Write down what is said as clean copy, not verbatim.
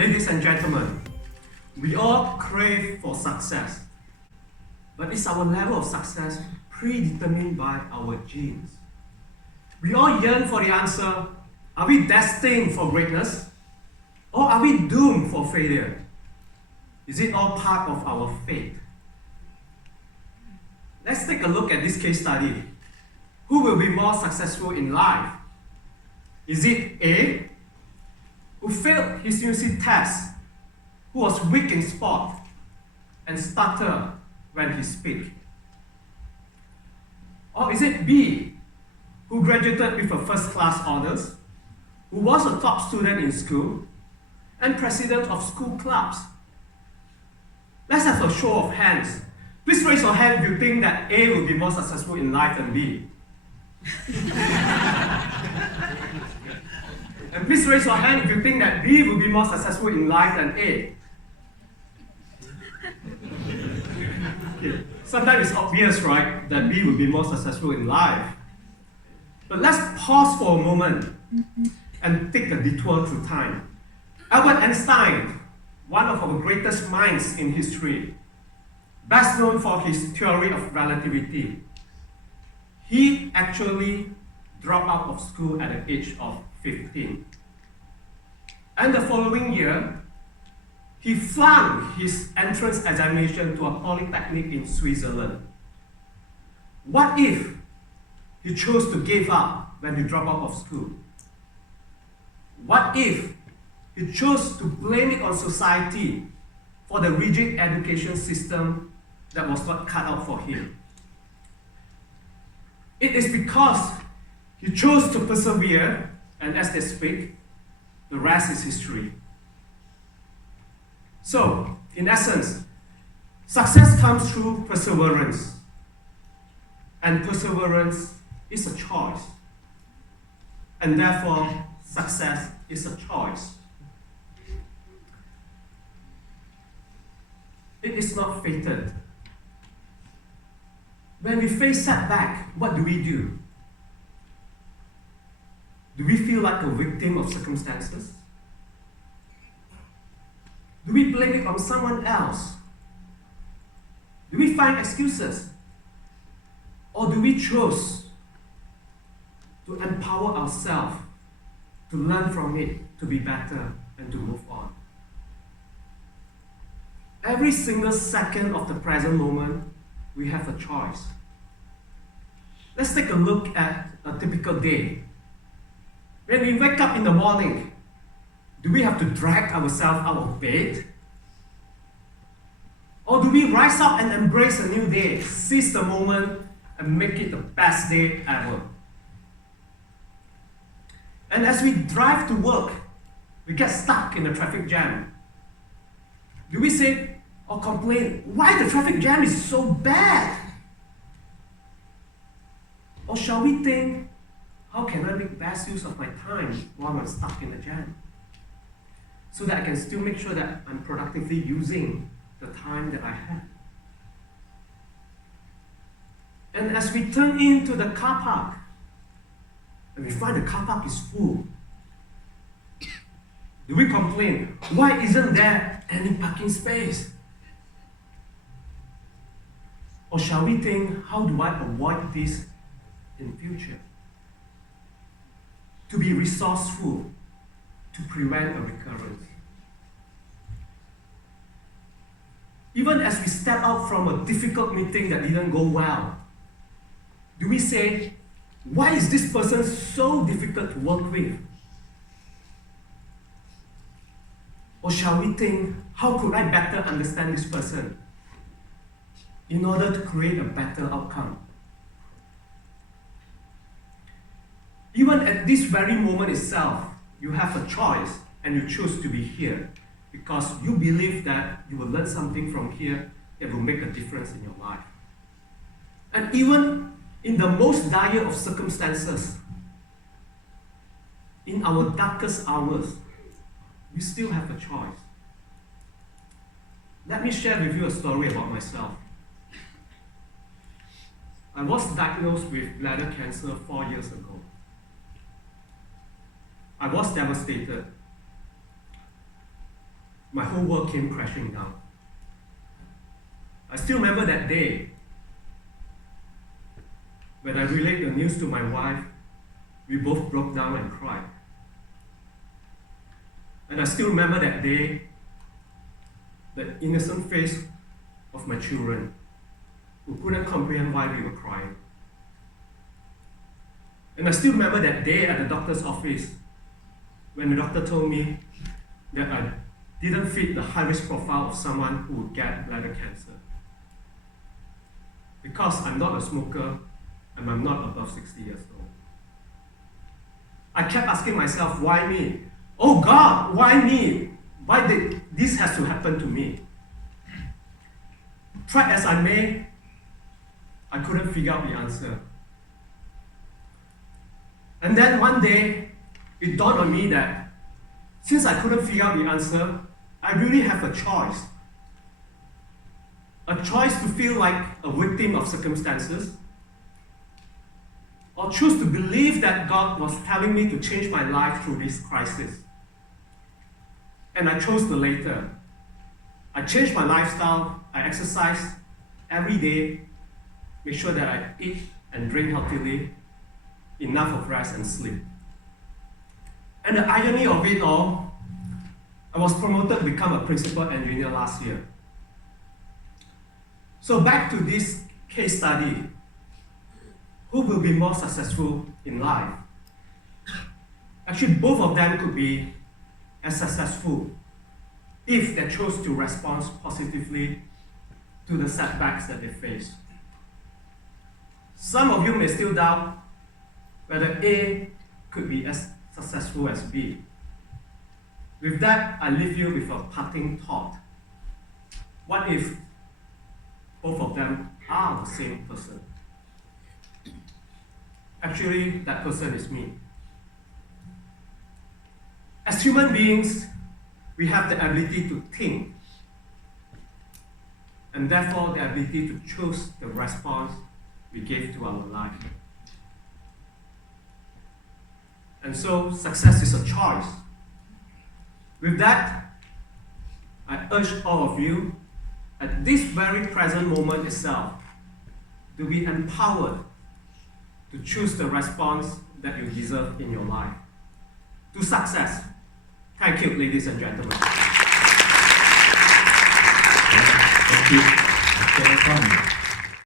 Ladies and gentlemen, we all crave for success. But is our level of success predetermined by our genes? We all yearn for the answer, are we destined for greatness? Or are we doomed for failure? Is it all part of our fate? Let's take a look at this case study. Who will be more successful in life? Is it A, who failed his university test, who was weak in sport, and stutter when he speaks? Or is it B, who graduated with a first-class honors, who was a top student in school, and president of school clubs? Let's have a show of hands. Please raise your hand if you think that A will be more successful in life than B. And please raise your hand if you think that B will be more successful in life than A. Okay. Sometimes it's obvious, right, that B will be more successful in life. But let's pause for a moment and take a detour through time. Albert Einstein, one of our greatest minds in history, best known for his theory of relativity, he actually dropped out of school at the age of 15. And the following year, he flunked his entrance examination to a polytechnic in Switzerland. What if he chose to give up when he dropped out of school? What if he chose to blame it on society for the rigid education system that was not cut out for him? It is because he chose to persevere, and as they speak, the rest is history. So, in essence, success comes through perseverance. And perseverance is a choice. And therefore, success is a choice. It is not fated. When we face setback, what do? Do we feel like a victim of circumstances? Do we blame it on someone else? Do we find excuses? Or do we choose to empower ourselves, to learn from it, to be better, and to move on? Every single second of the present moment, we have a choice. Let's take a look at a typical day. When we wake up in the morning, do we have to drag ourselves out of bed? Or do we rise up and embrace a new day, seize the moment, and make it the best day ever? And as we drive to work, we get stuck in the traffic jam. Do we say or complain, why the traffic jam is so bad? Or shall we think, how can I make best use of my time while I'm stuck in the jam? So that I can still make sure that I'm productively using the time that I have. And as we turn into the car park, and we find the car park is full, do we complain, why isn't there any parking space? Or shall we think, how do I avoid this in future? To be resourceful, to prevent a recurrence. Even as we step out from a difficult meeting that didn't go well, do we say, why is this person so difficult to work with? Or shall we think, how could I better understand this person in order to create a better outcome? Even at this very moment itself, you have a choice and you choose to be here because you believe that you will learn something from here that will make a difference in your life. And even in the most dire of circumstances, in our darkest hours, we still have a choice. Let me share with you a story about myself. I was diagnosed with bladder cancer 4 years ago. I was devastated. my whole world came crashing down. I still remember that day when I relayed the news to my wife. We both broke down and cried. And I still remember that day, the innocent face of my children who couldn't comprehend why we were crying. And I still remember that day at the doctor's office when the doctor told me that I didn't fit the high-risk profile of someone who would get bladder cancer. Because I'm not a smoker and I'm not above 60 years old. I kept asking myself, why me? Oh God, why me? Why did this has to happen to me? Try as I may, I couldn't figure out the answer. And then one day, it dawned on me that since I couldn't figure out the answer, I really have a choice. A choice to feel like a victim of circumstances, or choose to believe that God was telling me to change my life through this crisis. And I chose the later. I changed my lifestyle, I exercise every day, make sure that I eat and drink healthily, enough of rest and sleep. And the irony of it all, I was promoted to become a principal engineer last year. So back to this case study. Who will be more successful in life? Actually, both of them could be as successful if they chose to respond positively to the setbacks that they face. Some of you may still doubt whether A could be as successful as B. With that, I leave you with a parting thought. What if both of them are the same person? Actually, that person is me. As human beings, we have the ability to think, and therefore the ability to choose the response we give to our life. And so, success is a choice. With that, I urge all of you, at this very present moment itself, to be empowered to choose the response that you deserve in your life. To success. Thank you, ladies and gentlemen. Thank you.